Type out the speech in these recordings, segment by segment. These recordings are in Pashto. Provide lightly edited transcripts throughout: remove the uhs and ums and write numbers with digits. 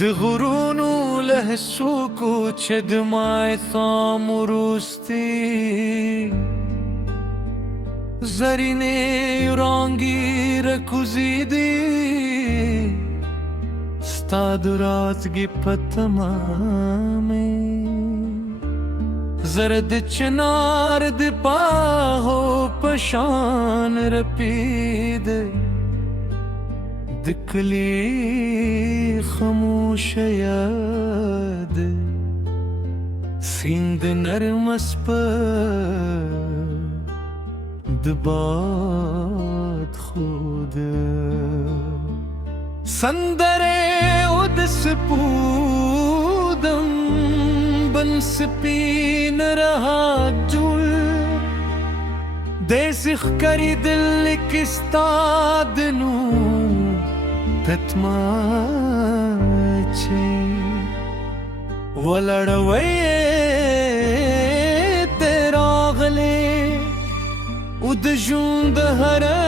د غرونو لهسوکو چې د مایثام وروستي زرینې وړانګې راکوزېدې ستا د راتګې په تمه مې زر د چنار د پاهو په شان رپېده د کلي خاموشه یاد سیند نرم سپه د باد خوده سندره و د سپودم بن سپین رها جول داسې ښکارېدل لکه ستا د نوم تتماچه ولړوي تراغلي او د ژوند هره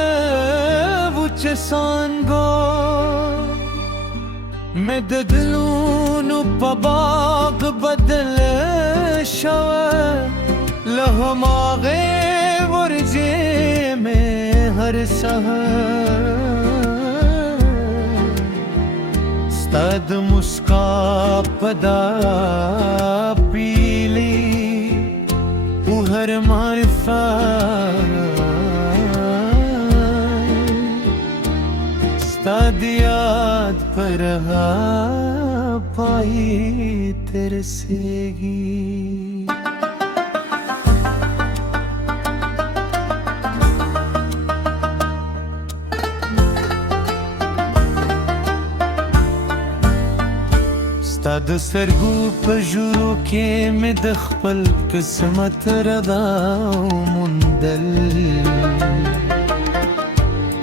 وچه څانګه مې د دلونو په باغ بدل شوه له هماغې ورځې مې هر سحر ستا د مسکا په دا پیلي و هر معرفت ستا د یاد پر پای ترسېږي ستا د سترګو په ژورو کې مې د خپل قسمت رضا وموندل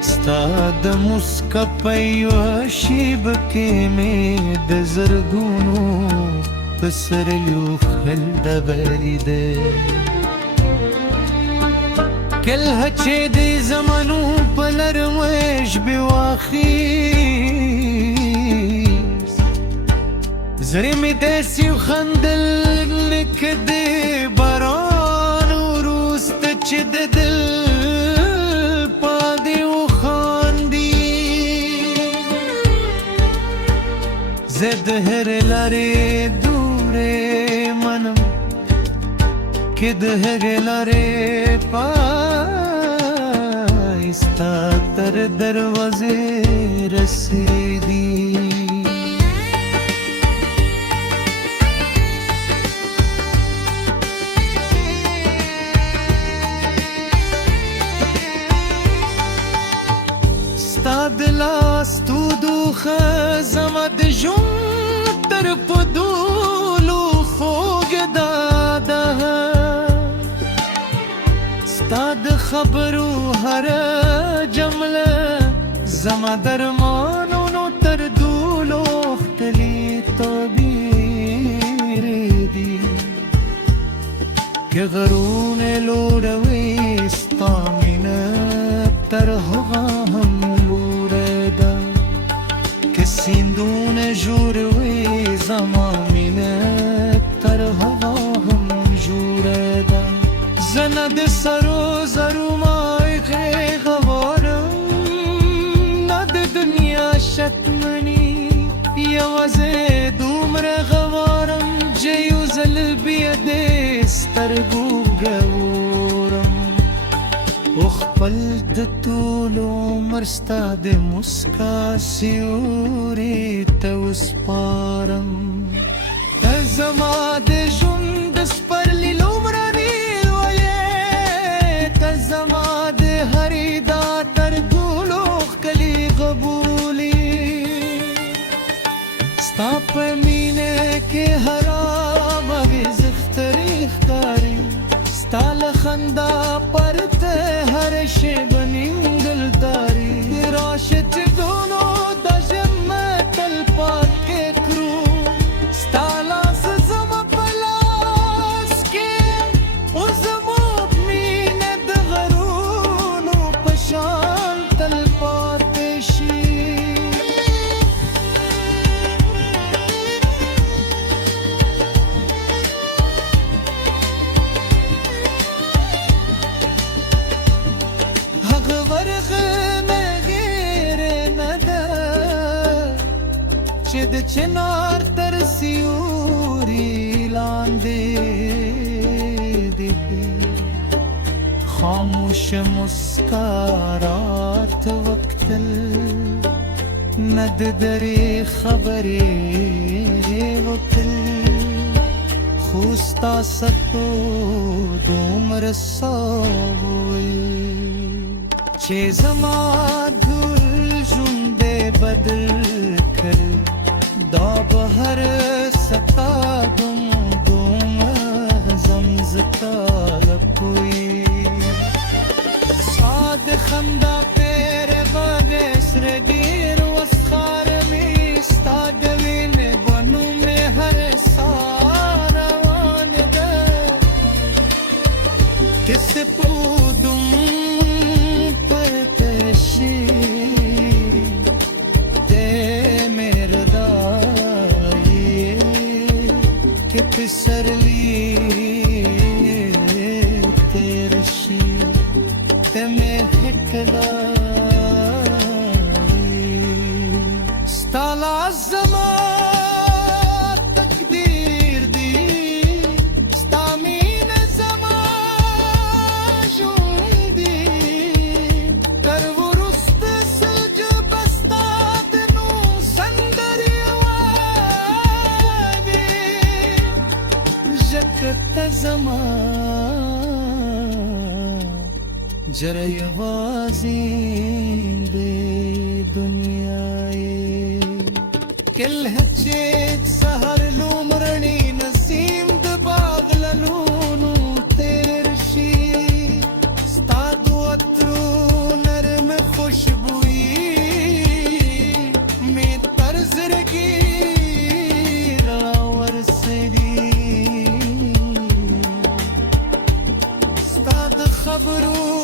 ستا د مسکا په یوه شیبه کې مې د زرګونو پسرلیو خل ډبرېدل کله چې د زمانو په نرمه ژبې واخیست زړه مې داسې وخندل لکه د باران وروسته چې د دل پادې وخاندي زه د هرې لارې دورې منم که د هغې لارې پای ستا تر دروازې رسېدي ستا د لاس تودو زما د ژوند تر پدولو خوږه داده ستا د خبرو هره جمله زما درمانونو تر دولو ښکلي تعبیر دي که غرونه لوړوي ستا مینه تر هغه هم لوړه ده که سیندونه ژوروي زما مینه تر هغه هم ژوره ده زه نه د سرو زرو مایغې غواړم نه د دنیا شتمني یوازې دومره غواړم چې یو ځل بیا دې سترګو ګورم او خپل د ټول عمر ستا د مسکا سیوري ته وسپارم ته زما د ژوند سپرلي لومړني ویې ته زما د هرې دا تر ټولو ښکلي قبولي ستا په مینه کې هر مغز ښکاري ستا له خندا پرته هر شی بنینګلداري راشه چې دونو د ژمه تل پاتې کړو ستا لاس زما په لاس کې اوس زموږ مینه د غرونو په شان تل پاتې شي هغه ورغه مې غیر نه ده چې د چنار تر سیوري لاندې دی خاموش مسکارات وکتل نه د درې خبرې وکتل خو ستا ستو دومره سوی چې زما ټول ژوند بدل کړ دا بهر ستا دوم زمزتا لپوی ساد خندا پیر غږ سره ډېر وسخار مې ستا د وینې بڼو مې هر ساه روانه ده که څه پودم پسرلی تیر شي ته مې هکلای ستا لاس زما تقدیر دی ستا مینه زما ژوند دی تر وروسته سل ژبه ستا د نو سندرې واوري ته زما جره یوازې دې دنیاې کل هچې سهار لومړنی نسیم د باغ للونو تیر شي ستا د عطرو نرم خوشبویي مې پر زړګي راورسېدي خبرو